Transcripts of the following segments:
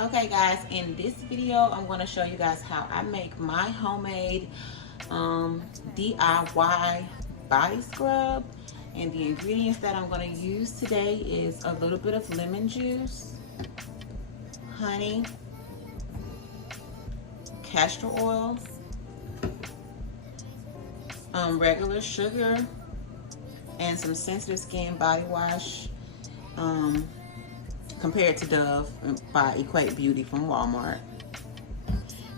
Okay guys, in this video I'm going to show you guys how I make my homemade DIY body scrub. And the ingredients that I'm going to use today is a little bit of lemon juice, honey, castor oil, regular sugar, and some sensitive skin body wash compared to Dove by Equate Beauty from Walmart.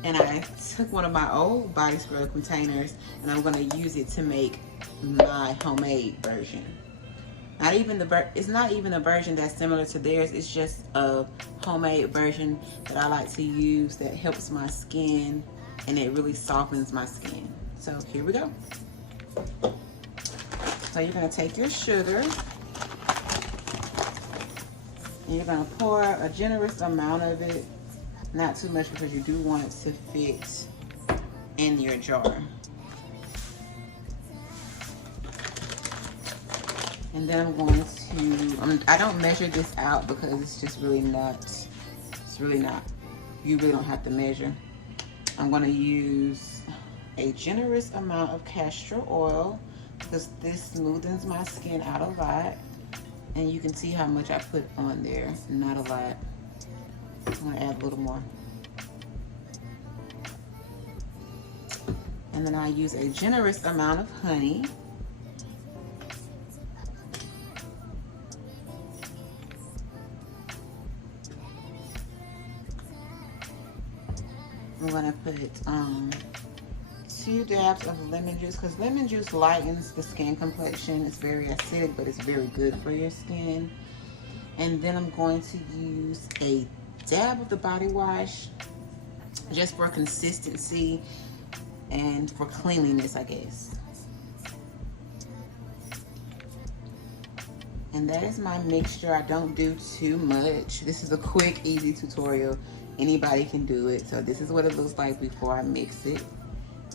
And I took one of my old body scrub containers and I'm going to use it to make my homemade version. It's not even a version that's similar to theirs. It's just a homemade version that I like to use that helps my skin and it really softens my skin. So here we go. So you're going to take your sugar and you're going to pour a generous amount of it, not too much because you do want it to fit in your jar. And then I'm going to, I don't measure this out because it's just really not, you really don't have to measure. I'm going to use a generous amount of castor oil because this smoothens my skin out a lot. And you can see how much I put on there, not a lot. I'm going to add a little more. And then I use a generous amount of honey. I'm going to put 2 dabs of lemon juice because lemon juice lightens the skin complexion. It's very acidic, but it's very good for your skin. And then I'm going to use a dab of the body wash just for consistency and for cleanliness, I guess. And that is my mixture. I don't do too much. This is a quick, easy tutorial. Anybody can do it. So this is what it looks like before I mix it.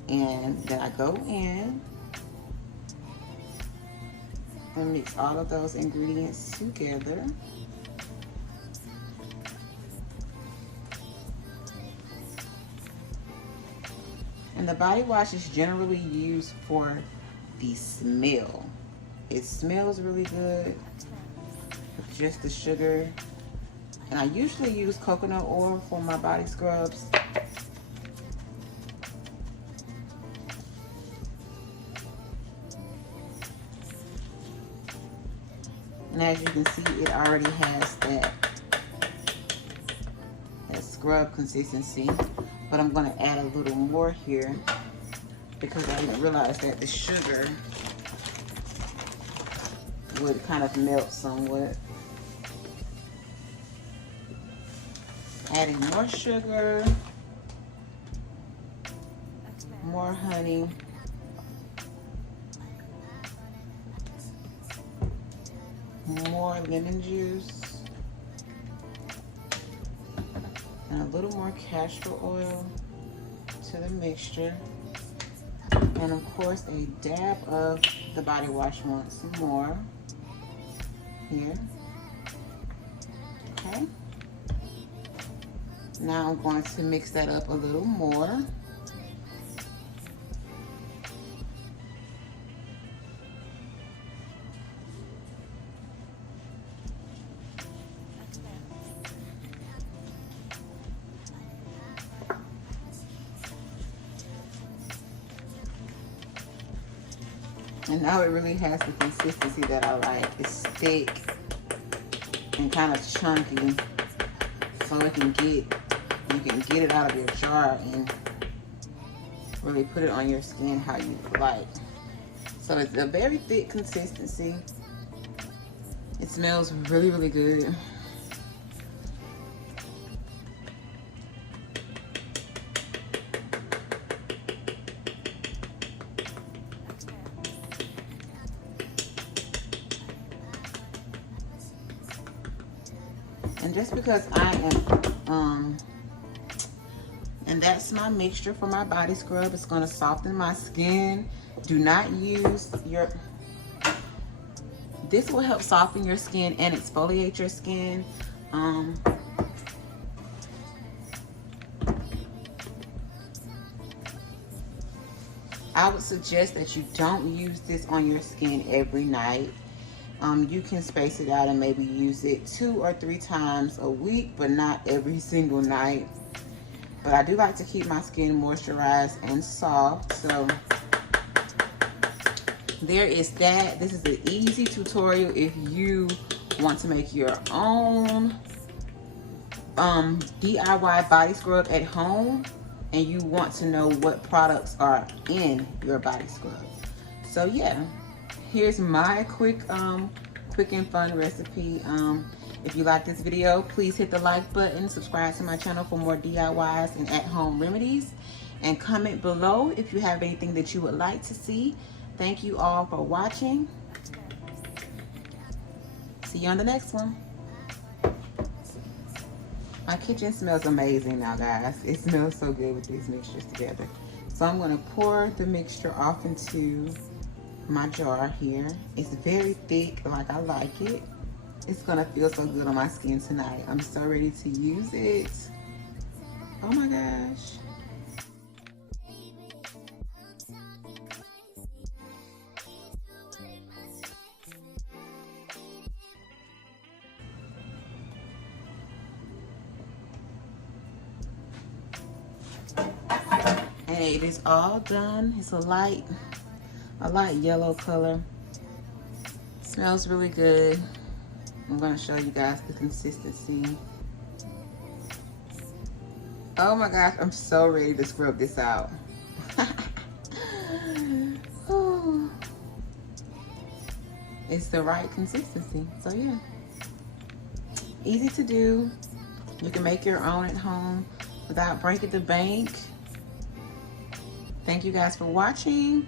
And then I go in and mix all of those ingredients together. And the body wash is generally used for the smell. It smells really good with just the sugar. And I usually use coconut oil for my body scrubs. And as you can see, it already has that scrub consistency. But I'm going to add a little more here because I didn't realize that the sugar would kind of melt somewhat. Adding more sugar, more honey, more lemon juice, and a little more castor oil to the mixture. And of course a dab of the body wash once more here. Okay. Now I'm going to mix that up a little more. And now it really has the consistency that I like. It's thick and kind of chunky, so you can get it out of your jar and really put it on your skin how you like. So it's a very thick consistency. It smells really, really good. And just because I am, and that's my mixture for my body scrub. It's going to soften my skin. Do not use your, this will help soften your skin and exfoliate your skin. I would suggest that you don't use this on your skin every night. You can space it out and maybe use it 2 or 3 times a week, but not every single night. But I do like to keep my skin moisturized and soft, so there is that. This is an easy tutorial if you want to make your own DIY body scrub at home and you want to know what products are in your body scrub. So yeah, here's my quick and fun recipe. If you like this video, please hit the like button, subscribe to my channel for more DIYs and at-home remedies, and comment below if you have anything that you would like to see. Thank you all for watching. See you on the next one. My kitchen smells amazing now, guys. It smells so good with these mixtures together. So I'm going to pour the mixture off into my jar here. It's very thick, like I like it. It's going to feel so good on my skin tonight. I'm so ready to use it. Oh my gosh. And it is all done. It's a light yellow color. Smells really good. I'm going to show you guys the consistency. Oh my gosh, I'm so ready to scrub this out. It's the right consistency. So yeah, easy to do. You can make your own at home without breaking the bank. Thank you guys for watching.